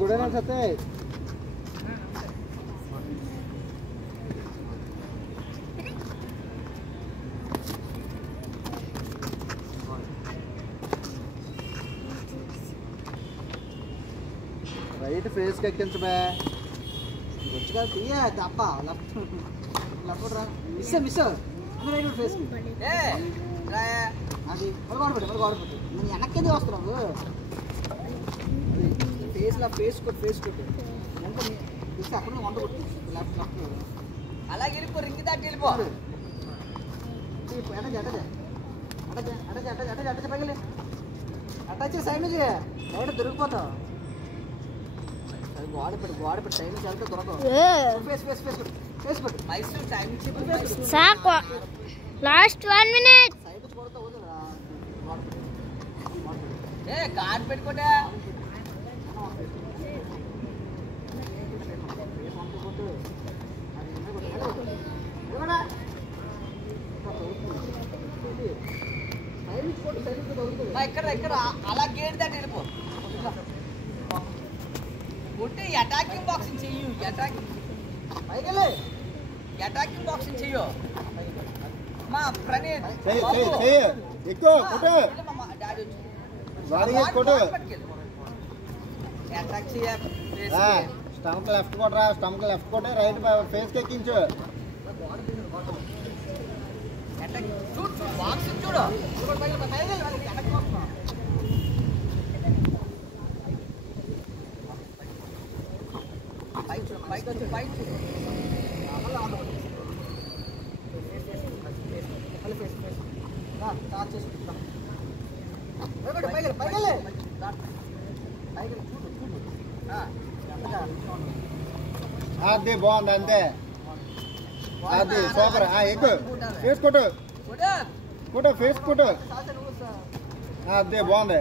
గుడైనా సత్తే right face కి ఎక్కించబే వచ్చుగా తీయ తప్ప లెఫ్ట్ లెఫ్ట్ రా మిస్ అన్న రైట్ ఫేస్ కి అది గోడపెట్టు నేను వెనక్కి వస్తున్నావు ఫేస్లో ఫేస్ కొట్టు ఎంత మిస్ అక్కడ వంట కొట్టు లెఫ్ట్ అలాగే వెళ్ళిపో రింగి దాటి వెళ్ళిపో అటచ్ పగిలి అటచ్ సైడ్ నుంచి బయట దొరికిపోతావు గోడపెట్టు సైడ్ నుంచి వెళ్తే దొరకవు ఫేస్ కొట్టు మైసూర్ టైం సాకు లాస్ట్ 1 మినిట్ సైడ్ నుంచి కొడతావు గాడ్ పెట్టుకోటే ఇక్కడ అలా గేట్ దాటి వెళ్ళిపో కొట్టి అటాకింగ్ బాక్సింగ్ చెయ్యు అటాకింగ్ బాక్సింగ్ చెయ్యు మా ప్రణీత్ డాడీ అటాక్ చేయాలి స్టమక్ లెఫ్ట్ కొట్టరా స్టమక్ లెఫ్ట్ కొట్టే రైట్ ఫేస్ కి ఎక్కించు చూడు అది బాగుంది అంతే అది సూపర్ ఎక్కువ ఫేస్ కొట్టు ఫేస్ కొట్టు అదే బాగుంది